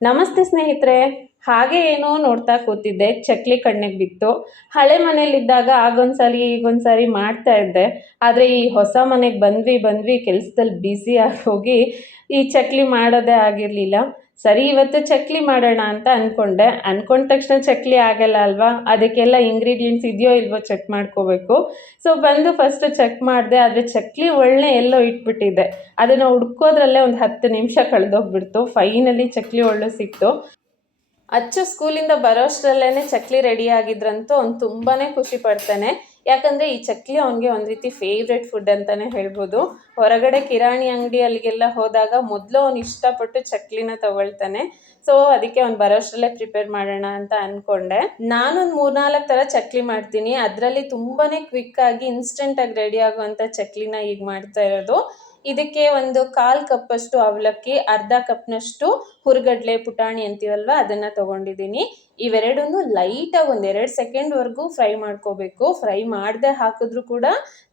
ನಮಸ್ತೆ ಸ್ನೇಹಿತರೆ. ಹಾಗೆ ಏನೋ ನೋಡ್ತಾ ಕೂತಿದ್ದೆ, ಚಕ್ಲಿ ಕಣ್ಣಿಗೆ ಬಿತ್ತು. ಹಳೆ ಮನೇಲಿದ್ದಾಗ ಆಗೊಂದ್ಸಲಿ ಈಗೊಂದ್ಸರಿ ಮಾಡ್ತಾ ಇದ್ದೆ. ಆದರೆ ಈ ಹೊಸ ಮನೆಗೆ ಬಂದ್ವಿ ಕೆಲಸದಲ್ಲಿ ಬ್ಯುಸಿಯಾಗಿ ಹೋಗಿ ಈ ಚಕ್ಲಿ ಮಾಡೋದೇ ಆಗಿರಲಿಲ್ಲ. ಸರಿ ಇವತ್ತು ಚಕ್ಲಿ ಮಾಡೋಣ ಅಂತ ಅಂದ್ಕೊಂಡ ತಕ್ಷಣ ಚಕ್ಲಿ ಆಗಲ್ಲ ಅಲ್ವಾ? ಅದಕ್ಕೆಲ್ಲ ಇಂಗ್ರೀಡಿಯೆಂಟ್ಸ್ ಇದೆಯೋ ಇಲ್ವೋ ಚೆಕ್ ಮಾಡ್ಕೋಬೇಕು. ಸೊ ಬಂದು ಫಸ್ಟ್ ಚೆಕ್ ಮಾಡಿದೆ, ಆದರೆ ಚಕ್ಲಿ ಒಳ್ಳೆ ಎಲ್ಲೋ ಇಟ್ಬಿಟ್ಟಿದ್ದೆ. ಅದನ್ನು ಹುಡ್ಕೋದ್ರಲ್ಲೇ ಒಂದು 10 ನಿಮಿಷ ಕಳೆದೋಗ್ಬಿಡ್ತು. ಫೈನಲಿ ಚಕ್ಲಿ ಒಳ್ಳೆ ಸಿಕ್ತು. ಅಚ್ಚು ಸ್ಕೂಲಿಂದ ಬರೋಷ್ಟರಲ್ಲೇ ಚಕ್ಲಿ ರೆಡಿ ಆಗಿದ್ರಂತೂ ಅವ್ನು ತುಂಬಾ ಖುಷಿ ಪಡ್ತಾನೆ. ಯಾಕಂದರೆ ಈ ಚಕ್ಲಿ ಅವನಿಗೆ ಒಂದು ರೀತಿ ಫೇವ್ರೆಟ್ ಫುಡ್ ಅಂತಲೇ ಹೇಳ್ಬೋದು. ಹೊರಗಡೆ ಕಿರಾಣಿ ಅಂಗಡಿ ಅಲ್ಲಿಗೆಲ್ಲ ಹೋದಾಗ ಮೊದಲು ಅವ್ನು ಇಷ್ಟಪಟ್ಟು ಚಕ್ಲಿನ ತಗೊಳ್ತಾನೆ. ಸೊ ಅದಕ್ಕೆ ಅವ್ನು ಬರೋಷ್ಟರಲ್ಲೇ ಪ್ರಿಪೇರ್ ಮಾಡೋಣ ಅಂತ ಅಂದ್ಕೊಂಡೆ. ನಾನೊಂದು 3-4 ಥರ ಚಕ್ಲಿ ಮಾಡ್ತೀನಿ. ಅದರಲ್ಲಿ ತುಂಬಾ ಕ್ವಿಕ್ಕಾಗಿ ಇನ್ಸ್ಟೆಂಟಾಗಿ ರೆಡಿ ಆಗುವಂಥ ಚಕ್ಲಿನ ಈಗ ಮಾಡ್ತಾ ಇರೋದು. ಇದಕ್ಕೆ ಒಂದು 1/4 ಕಪ್ಪಷ್ಟು ಅವಲಕ್ಕಿ, ಅರ್ಧ ಕಪ್ನಷ್ಟು ಹುರ್ಗಡ್ಲೆ ಪುಟಾಣಿ ಅಂತೀವಲ್ವ ಅದನ್ನು ತೊಗೊಂಡಿದ್ದೀನಿ. ಇವೆರಡನ್ನೂ ಲೈಟಾಗಿ ಒಂದು 2 ಸೆಕೆಂಡ್ವರೆಗೂ ಫ್ರೈ ಮಾಡ್ಕೋಬೇಕು. ಫ್ರೈ ಮಾಡದೆ ಹಾಕಿದ್ರೂ ಕೂಡ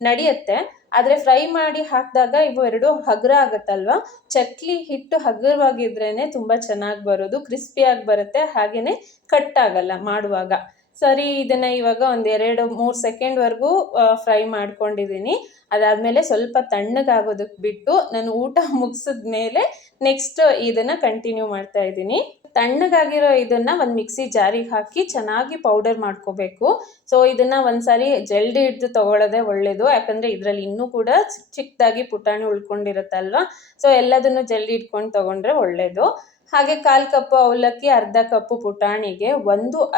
ನಡೆಯುತ್ತೆ. ಆದರೆ ಫ್ರೈ ಮಾಡಿ ಹಾಕಿದಾಗ ಇವು ಎರಡು ಹಗುರ ಆಗುತ್ತಲ್ವ, ಚಕ್ಲಿ ಹಿಟ್ಟು ಹಗುರವಾಗಿದ್ರೇ ತುಂಬ ಚೆನ್ನಾಗಿ ಬರೋದು, ಕ್ರಿಸ್ಪಿಯಾಗಿ ಬರುತ್ತೆ, ಹಾಗೆಯೇ ಕಟ್ಟಾಗಲ್ಲ ಮಾಡುವಾಗ. ಸರಿ, ಇದನ್ನು ಇವಾಗ ಒಂದು 2-3 ಸೆಕೆಂಡ್ವರೆಗೂ ಫ್ರೈ ಮಾಡ್ಕೊಂಡಿದ್ದೀನಿ. ಅದಾದಮೇಲೆ ಸ್ವಲ್ಪ ತಣ್ಣಗಾಗೋದಕ್ಕೆ ಬಿಟ್ಟು ನಾನು ಊಟ ಮುಗಿಸಿದ ಮೇಲೆ ನೆಕ್ಸ್ಟ್ ಇದನ್ನು ಕಂಟಿನ್ಯೂ ಮಾಡ್ತಾ ಇದ್ದೀನಿ. ತಣ್ಣಗಾಗಿರೋ ಇದನ್ನು ಒಂದು ಮಿಕ್ಸಿ ಜಾರಿಗೆ ಹಾಕಿ ಚೆನ್ನಾಗಿ ಪೌಡರ್ ಮಾಡ್ಕೋಬೇಕು. ಸೊ ಇದನ್ನು ಒಂದ್ಸಾರಿ ಜಲ್ದಿ ಹಿಡಿದು ತೊಗೊಳ್ಳೋದೇ ಒಳ್ಳೆಯದು. ಯಾಕಂದರೆ ಇದರಲ್ಲಿ ಇನ್ನೂ ಕೂಡ ಚಿಕ್ಕದಾಗಿ ಪುಟಾಣಿ ಉಳ್ಕೊಂಡಿರುತ್ತಲ್ವ, ಸೊ ಎಲ್ಲದನ್ನು ಜಲ್ದಿ ಇಟ್ಕೊಂಡು ತೊಗೊಂಡ್ರೆ ಒಳ್ಳೆಯದು. ಹಾಗೆ 1/4 ಕಪ್ಪು ಅವಲಕ್ಕಿ, ಅರ್ಧ ಕಪ್ಪು ಪುಟಾಣಿಗೆ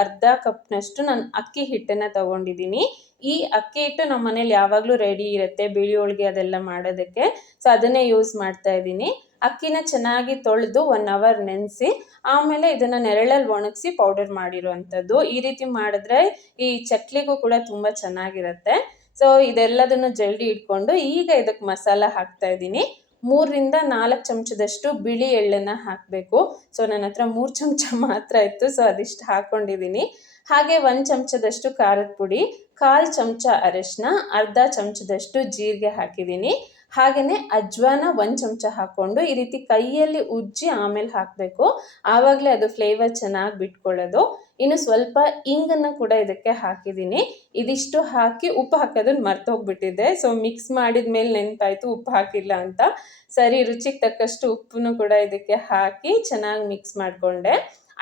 ಅರ್ಧ ಕಪ್ನಷ್ಟು ನಾನು ಅಕ್ಕಿ ಹಿಟ್ಟನ್ನು ತೊಗೊಂಡಿದ್ದೀನಿ. ಈ ಅಕ್ಕಿ ಹಿಟ್ಟು ನಮ್ಮ ಮನೇಲಿ ಯಾವಾಗಲೂ ರೆಡಿ ಇರುತ್ತೆ, ಬಿಳಿ ಹೋಳಿಗೆ ಅದೆಲ್ಲ ಮಾಡೋದಕ್ಕೆ. ಸೊ ಅದನ್ನೇ ಯೂಸ್ ಮಾಡ್ತಾ ಇದ್ದೀನಿ. ಅಕ್ಕಿನ ಚೆನ್ನಾಗಿ ತೊಳೆದು 1 ಅವರ್ ನೆನೆಸಿ ಆಮೇಲೆ ಇದನ್ನು ನೆರಳಲ್ಲಿ ಒಣಗಿಸಿ ಪೌಡರ್ ಮಾಡಿರುವಂಥದ್ದು. ಈ ರೀತಿ ಮಾಡಿದ್ರೆ ಈ ಚಕ್ಲಿಗೂ ಕೂಡ ತುಂಬ ಚೆನ್ನಾಗಿರುತ್ತೆ. ಸೊ ಇದೆಲ್ಲದನ್ನು ಜಲ್ದಿ ಇಟ್ಕೊಂಡು ಈಗ ಇದಕ್ಕೆ ಮಸಾಲ ಹಾಕ್ತಾ ಇದ್ದೀನಿ. 3-4 ಚಮಚದಷ್ಟು ಬಿಳಿ ಎಳ್ಳನ್ನು ಹಾಕಬೇಕು. ಸೊ ನನ್ನ ಹತ್ರ 3 ಚಮಚ ಮಾತ್ರ ಇತ್ತು, ಸೊ ಅದಿಷ್ಟು ಹಾಕ್ಕೊಂಡಿದ್ದೀನಿ. ಹಾಗೆ 1 ಚಮಚದಷ್ಟು ಖಾರದ ಪುಡಿ, 1/4 ಚಮಚ ಅರಿಶಿನ, ಅರ್ಧ ಚಮಚದಷ್ಟು ಜೀರಿಗೆ ಹಾಕಿದ್ದೀನಿ. ಹಾಗೆಯೇ ಅಜ್ವಾನ 1 ಚಮಚ ಹಾಕ್ಕೊಂಡು ಈ ರೀತಿ ಕೈಯಲ್ಲಿ ಉಜ್ಜಿ ಆಮೇಲೆ ಹಾಕಬೇಕು. ಆವಾಗಲೇ ಅದು ಫ್ಲೇವರ್ ಚೆನ್ನಾಗಿ ಬಿಟ್ಕೊಳ್ಳೋದು. ಇನ್ನು ಸ್ವಲ್ಪ ಇಂಗನ್ನು ಕೂಡ ಇದಕ್ಕೆ ಹಾಕಿದ್ದೀನಿ. ಇದಿಷ್ಟು ಹಾಕಿ ಉಪ್ಪು ಹಾಕೋದನ್ನು ಮರ್ತೋಗ್ಬಿಟ್ಟಿದ್ದೆ. ಸೊ ಮಿಕ್ಸ್ ಮಾಡಿದ ಮೇಲೆ ನೆನಪಾಯಿತು ಉಪ್ಪು ಹಾಕಿಲ್ಲ ಅಂತ. ಸರಿ, ರುಚಿಗೆ ತಕ್ಕಷ್ಟು ಉಪ್ಪನ್ನು ಕೂಡ ಇದಕ್ಕೆ ಹಾಕಿ ಚೆನ್ನಾಗಿ ಮಿಕ್ಸ್ ಮಾಡಿಕೊಂಡೆ.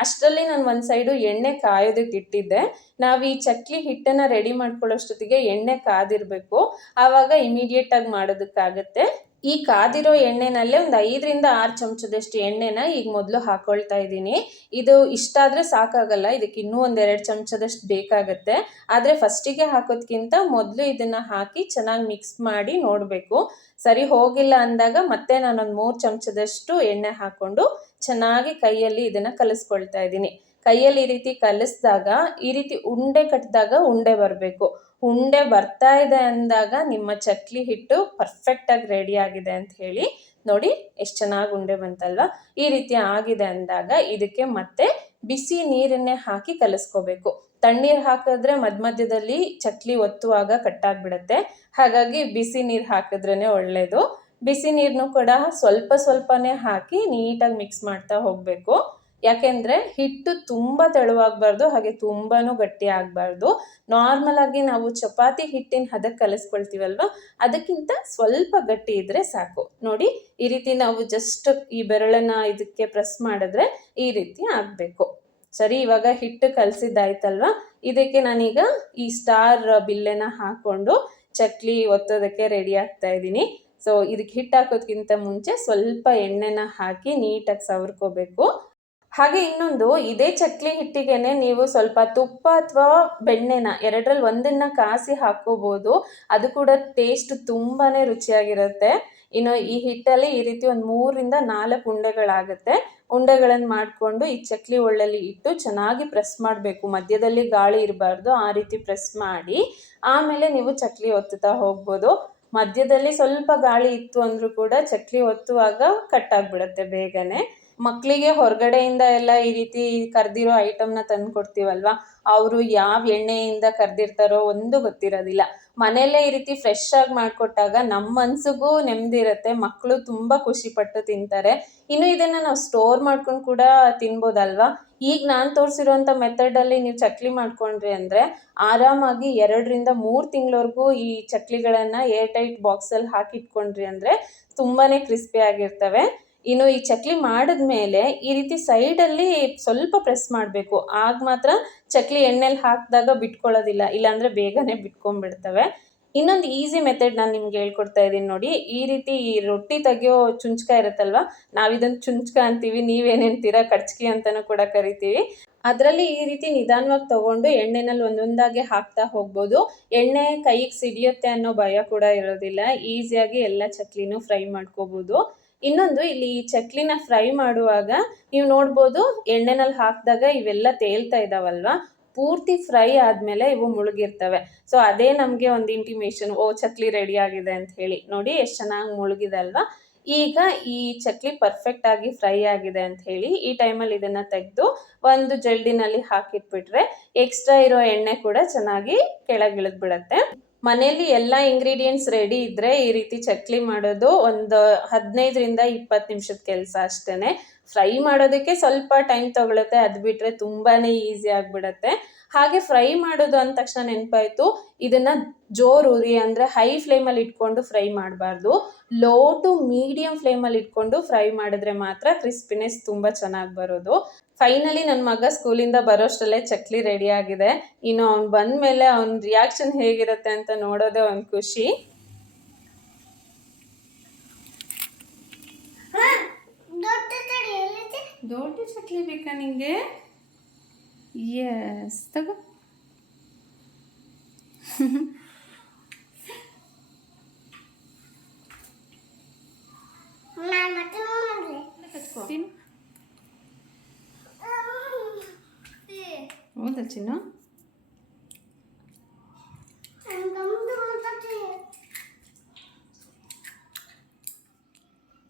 ಅಷ್ಟರಲ್ಲಿ ನಾನು ಒಂದು ಸೈಡು ಎಣ್ಣೆ ಕಾಯೋದಕ್ಕೆ ಇಟ್ಟಿದ್ದೆ. ನಾವು ಈ ಚಕ್ಲಿ ಹಿಟ್ಟನ್ನು ರೆಡಿ ಮಾಡ್ಕೊಳ್ಳೋಷ್ಟೊತ್ತಿಗೆ ಎಣ್ಣೆ ಕಾದಿರಬೇಕು, ಆವಾಗ ಇಮಿಡಿಯೇಟಾಗಿ ಮಾಡೋದಕ್ಕಾಗತ್ತೆ. ಈ ಕಾದಿರೋ ಎಣ್ಣೆನಲ್ಲೇ ಒಂದು 5-6 ಚಮಚದಷ್ಟು ಎಣ್ಣೆನ ಈಗ ಮೊದಲು ಹಾಕ್ಕೊಳ್ತಾ ಇದ್ದೀನಿ. ಇದು ಇಷ್ಟಾದರೆ ಸಾಕಾಗಲ್ಲ, ಇದಕ್ಕೆ ಇನ್ನೂ ಒಂದು 2 ಚಮಚದಷ್ಟು ಬೇಕಾಗತ್ತೆ. ಆದರೆ ಫಸ್ಟಿಗೆ ಹಾಕೋದ್ಕಿಂತ ಮೊದಲು ಇದನ್ನು ಹಾಕಿ ಚೆನ್ನಾಗಿ ಮಿಕ್ಸ್ ಮಾಡಿ ನೋಡಬೇಕು. ಸರಿ ಹೋಗಿಲ್ಲ ಅಂದಾಗ ಮತ್ತೆ ನಾನೊಂದು 3 ಚಮಚದಷ್ಟು ಎಣ್ಣೆ ಹಾಕ್ಕೊಂಡು ಚೆನ್ನಾಗಿ ಕೈಯಲ್ಲಿ ಇದನ್ನು ಕಲಿಸ್ಕೊಳ್ತಾ ಇದ್ದೀನಿ. ಕೈಯಲ್ಲಿ ಈ ರೀತಿ ಕಲಿಸಿದಾಗ ಈ ರೀತಿ ಉಂಡೆ ಕಟ್ಟಿದಾಗ ಉಂಡೆ ಬರಬೇಕು. ಉಂಡೆ ಬರ್ತಾ ಇದೆ ಅಂದಾಗ ನಿಮ್ಮ ಚಕ್ಲಿ ಹಿಟ್ಟು ಪರ್ಫೆಕ್ಟಾಗಿ ರೆಡಿ ಆಗಿದೆ ಅಂತ ಹೇಳಿ. ನೋಡಿ ಎಷ್ಟು ಚೆನ್ನಾಗಿ ಉಂಡೆ ಬಂತಲ್ವ. ಈ ರೀತಿ ಆಗಿದೆ ಅಂದಾಗ ಇದಕ್ಕೆ ಮತ್ತೆ ಬಿಸಿ ನೀರನ್ನೇ ಹಾಕಿ ಕಲಿಸ್ಕೋಬೇಕು. ತಣ್ಣೀರು ಹಾಕಿದ್ರೆ ಮಧ್ಯದಲ್ಲಿ ಚಕ್ಲಿ ಒತ್ತುವಾಗ ಕಟ್ಟಾಗ್ಬಿಡುತ್ತೆ. ಹಾಗಾಗಿ ಬಿಸಿ ನೀರು ಹಾಕಿದ್ರೇ ಒಳ್ಳೆಯದು. ಬಿಸಿ ನೀರನ್ನು ಕೂಡ ಸ್ವಲ್ಪನೇ ಹಾಕಿ ನೀಟಾಗಿ ಮಿಕ್ಸ್ ಮಾಡ್ತಾ ಹೋಗಬೇಕು. ಯಾಕೆಂದರೆ ಹಿಟ್ಟು ತುಂಬ ತೆಳುವಾಗಬಾರ್ದು, ಹಾಗೆ ತುಂಬಾ ಗಟ್ಟಿ ಆಗಬಾರ್ದು. ನಾರ್ಮಲಾಗಿ ನಾವು ಚಪಾತಿ ಹಿಟ್ಟಿನ ಹದಕ್ಕೆ ಕಲಿಸ್ಕೊಳ್ತೀವಲ್ವ, ಅದಕ್ಕಿಂತ ಸ್ವಲ್ಪ ಗಟ್ಟಿ ಇದ್ದರೆ ಸಾಕು. ನೋಡಿ ಈ ರೀತಿ ನಾವು ಜಸ್ಟ್ ಈ ಬೆರಳನ್ನು ಇದಕ್ಕೆ ಪ್ರೆಸ್ ಮಾಡಿದ್ರೆ ಈ ರೀತಿ ಆಗಬೇಕು. ಸರಿ, ಇವಾಗ ಹಿಟ್ಟು ಕಲಸಿದ್ದಾಯ್ತಲ್ವ, ಇದಕ್ಕೆ ನಾನೀಗ ಈ ಸ್ಟಾರ್ ಬಿಲ್ಲೆನ ಹಾಕ್ಕೊಂಡು ಚಕ್ಲಿ ಒತ್ತೋದಕ್ಕೆ ರೆಡಿ ಆಗ್ತಾ ಇದ್ದೀನಿ. ಸೊ ಇದಕ್ಕೆ ಹಿಟ್ಟು ಹಾಕೋದಕ್ಕಿಂತ ಮುಂಚೆ ಸ್ವಲ್ಪ ಎಣ್ಣೆನ ಹಾಕಿ ನೀಟಾಗಿ ಸವರ್ಕೋಬೇಕು. ಹಾಗೆ ಇನ್ನೊಂದು, ಇದೇ ಚಕ್ಲಿ ಹಿಟ್ಟಿಗೆನೆ ನೀವು ಸ್ವಲ್ಪ ತುಪ್ಪ ಅಥವಾ ಬೆಣ್ಣೆನ ಎರಡರಲ್ಲಿ ಒಂದನ್ನು ಕಾಸಿ ಹಾಕ್ಕೋಬೋದು. ಅದು ಕೂಡ ಟೇಸ್ಟ್ ತುಂಬಾ ರುಚಿಯಾಗಿರುತ್ತೆ. ಇನ್ನು ಈ ಹಿಟ್ಟಲ್ಲಿ ಈ ರೀತಿ ಒಂದು 3-4 ಉಂಡೆಗಳಾಗುತ್ತೆ. ಉಂಡೆಗಳನ್ನು ಮಾಡಿಕೊಂಡು ಈ ಚಕ್ಲಿ ಒಳ್ಳಲ್ಲಿ ಇಟ್ಟು ಚೆನ್ನಾಗಿ ಪ್ರೆಸ್ ಮಾಡಬೇಕು. ಮಧ್ಯದಲ್ಲಿ ಗಾಳಿ ಇರಬಾರ್ದು, ಆ ರೀತಿ ಪ್ರೆಸ್ ಮಾಡಿ ಆಮೇಲೆ ನೀವು ಚಕ್ಲಿ ಒತ್ತುತ್ತಾ ಹೋಗ್ಬೋದು. ಮಧ್ಯದಲ್ಲಿ ಸ್ವಲ್ಪ ಗಾಳಿ ಇತ್ತು ಅಂದರೂ ಕೂಡ ಚಕ್ಲಿ ಒತ್ತುವಾಗ ಕಟ್ಟಾಗ್ಬಿಡುತ್ತೆ ಬೇಗನೆ. ಮಕ್ಕಳಿಗೆ ಹೊರಗಡೆಯಿಂದ ಎಲ್ಲ ಈ ರೀತಿ ಕರೆದಿರೋ ಐಟಮ್ನ ತಂದು ಕೊಡ್ತೀವಲ್ವ, ಅವರು ಯಾವ ಎಣ್ಣೆಯಿಂದ ಕರೆದಿರ್ತಾರೋ ಒಂದು ಗೊತ್ತಿರೋದಿಲ್ಲ. ಮನೆಯಲ್ಲೇ ಈ ರೀತಿ ಫ್ರೆಶ್ ಆಗಿ ಮಾಡಿಕೊಟ್ಟಾಗ ನಮ್ಮ ಮನಸ್ಸಿಗೂ ನೆಮ್ಮದಿ ಇರುತ್ತೆ, ಮಕ್ಕಳು ತುಂಬ ಖುಷಿಪಟ್ಟು ತಿಂತಾರೆ. ಇನ್ನು ಇದನ್ನು ನಾವು ಸ್ಟೋರ್ ಮಾಡ್ಕೊಂಡು ಕೂಡ ತಿನ್ಬೋದಲ್ವಾ. ಈಗ ನಾನು ತೋರಿಸಿರೋಂಥ ಮೆಥಡಲ್ಲಿ ನೀವು ಚಕ್ಲಿ ಮಾಡ್ಕೊಂಡ್ರಿ ಅಂದರೆ ಆರಾಮಾಗಿ 2ರಿಂದ 3 ತಿಂಗಳವರೆಗೂ ಈ ಚಕ್ಲಿಗಳನ್ನು ಏರ್ ಟೈಟ್ ಬಾಕ್ಸಲ್ಲಿ ಹಾಕಿಟ್ಕೊಂಡ್ರಿ ಅಂದರೆ ತುಂಬಾ ಕ್ರಿಸ್ಪಿ ಆಗಿರ್ತವೆ. ಇನ್ನು ಈ ಚಕ್ಲಿ ಮಾಡಿದ್ಮೇಲೆ ಈ ರೀತಿ ಸೈಡಲ್ಲಿ ಸ್ವಲ್ಪ ಪ್ರೆಸ್ ಮಾಡಬೇಕು, ಆಗ ಮಾತ್ರ ಚಕ್ಲಿ ಎಣ್ಣೆಲಿ ಹಾಕಿದಾಗ ಬಿಟ್ಕೊಳ್ಳೋದಿಲ್ಲ, ಇಲ್ಲಾಂದರೆ ಬೇಗನೆ ಬಿಟ್ಕೊಂಡ್ಬಿಡ್ತವೆ. ಇನ್ನೊಂದು ಈಸಿ ಮೆಥಡ್ ನಾನು ನಿಮ್ಗೆ ಹೇಳ್ಕೊಡ್ತಾ ಇದ್ದೀನಿ ನೋಡಿ. ಈ ರೀತಿ ಈ ರೊಟ್ಟಿ ತೆಗಿಯೋ ಚುಂಚ್ಕ ಇರುತ್ತಲ್ವ, ನಾವಿದನ್ನು ಚುಂಚ್ಕ ಅಂತೀವಿ, ನೀವೇನೇಂತೀರ ಕಡ್ಚ್ಕಿ ಅಂತಲೂ ಕೂಡ ಕರಿತೀವಿ. ಅದರಲ್ಲಿ ಈ ರೀತಿ ನಿಧಾನವಾಗಿ ತೊಗೊಂಡು ಎಣ್ಣೆನಲ್ಲಿ ಒಂದೊಂದಾಗಿ ಹಾಕ್ತಾ ಹೋಗ್ಬೋದು. ಎಣ್ಣೆ ಕೈಗೆ ಸಿಡಿಯುತ್ತೆ ಅನ್ನೋ ಭಯ ಕೂಡ ಇರೋದಿಲ್ಲ, ಈಸಿಯಾಗಿ ಎಲ್ಲ ಚಕ್ಲಿನೂ ಫ್ರೈ ಮಾಡ್ಕೋಬೋದು. ಇನ್ನೊಂದು, ಇಲ್ಲಿ ಈ ಚಕ್ಲಿನ ಫ್ರೈ ಮಾಡುವಾಗ ನೀವು ನೋಡ್ಬೋದು, ಎಣ್ಣೆನಲ್ಲಿ ಹಾಕಿದಾಗ ಇವೆಲ್ಲ ತೇಲ್ತಾ ಇದ್ದಾವಲ್ವ, ಪೂರ್ತಿ ಫ್ರೈ ಆದಮೇಲೆ ಇವು ಮುಳುಗಿರ್ತವೆ. ಸೊ ಅದೇ ನಮಗೆ ಒಂದು ಇಂಟಿಮೇಷನ್, ಓ ಚಕ್ಲಿ ರೆಡಿ ಆಗಿದೆ ಅಂತ ಹೇಳಿ. ನೋಡಿ ಎಷ್ಟು ಚೆನ್ನಾಗಿ ಮುಳುಗಿದೆ ಅಲ್ವಾ. ಈಗ ಈ ಚಕ್ಲಿ ಪರ್ಫೆಕ್ಟಾಗಿ ಫ್ರೈ ಆಗಿದೆ ಅಂತ ಹೇಳಿ ಈ ಟೈಮಲ್ಲಿ ಇದನ್ನು ತೆಗೆದು ಒಂದು ಜಲ್ಡಿನಲ್ಲಿ ಹಾಕಿಟ್ಬಿಟ್ರೆ ಎಕ್ಸ್ಟ್ರಾ ಇರೋ ಎಣ್ಣೆ ಕೂಡ ಚೆನ್ನಾಗಿ ಕೆಳಗಿಳಿದ್ಬಿಡತ್ತೆ. ಮನೆಯಲ್ಲಿ ಎಲ್ಲ ಇಂಗ್ರೀಡಿಯೆಂಟ್ಸ್ ರೆಡಿ ಇದ್ದರೆ ಈ ರೀತಿ ಚಕ್ಲಿ ಮಾಡೋದು ಒಂದು 15ರಿಂದ 20 ನಿಮಿಷದ ಕೆಲಸ ಅಷ್ಟೇ. ಫ್ರೈ ಮಾಡೋದಕ್ಕೆ ಸ್ವಲ್ಪ ಟೈಮ್ ತೊಗೊಳುತ್ತೆ, ಅದು ಬಿಟ್ಟರೆ ತುಂಬಾ ಈಸಿ ಆಗಿಬಿಡತ್ತೆ. ಹಾಗೆ ಫ್ರೈ ಮಾಡೋದು ಅಂದ ತಕ್ಷಣ ನೆನಪಾಯಿತು, ಇದನ್ನು ಜೋರು ಉರಿ ಅಂದರೆ ಹೈ ಫ್ಲೇಮಲ್ಲಿ ಇಟ್ಕೊಂಡು ಫ್ರೈ ಮಾಡಬಾರ್ದು, ಲೋ ಟು ಮೀಡಿಯಮ್ ಫ್ಲೇಮಲ್ಲಿ ಇಟ್ಕೊಂಡು ಫ್ರೈ ಮಾಡಿದ್ರೆ ಮಾತ್ರ ಕ್ರಿಸ್ಪಿನೆಸ್ ತುಂಬ ಚೆನ್ನಾಗಿ ಬರೋದು. ಫೈನಲಿ ನನ್ನ ಮಗ ಸ್ಕೂಲಿಂದ ಬರೋಷ್ಟರಲ್ಲೇ ಚಕ್ಲಿ ರೆಡಿ ಆಗಿದೆ. ಇನ್ನು ಅವ್ನು ಬಂದ ಮೇಲೆ ಅವ್ನ ರಿಯಾಕ್ಷನ್ ಹೇಗಿರುತ್ತೆ ಅಂತ ನೋಡೋದೇ ಒಂದು ಖುಷಿ. ದೊಡ್ಡ ಚಕ್ಲಿ ಬೇಕಾ ನಿಂಗೆ? ಎಸ್, ತಗೋ. ಹೌದಾ ಚಿನ್ನ?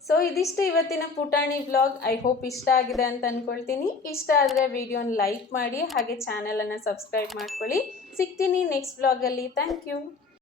ಸೊ ಇದಿಷ್ಟು ಇವತ್ತಿನ ಪುಟಾಣಿ ವ್ಲಾಗ್. ಐ ಹೋಪ್ ಇಷ್ಟ ಆಗಿದೆ ಅಂತ ಅಂದ್ಕೊಳ್ತೀನಿ. ಇಷ್ಟ ಆದರೆ ವಿಡಿಯೋನ ಲೈಕ್ ಮಾಡಿ, ಹಾಗೆ ಚಾನಲನ್ನು ಸಬ್ಸ್ಕ್ರೈಬ್ ಮಾಡ್ಕೊಳ್ಳಿ. ಸಿಗ್ತೀನಿ ನೆಕ್ಸ್ಟ್ ವ್ಲಾಗಲ್ಲಿ. Thank you.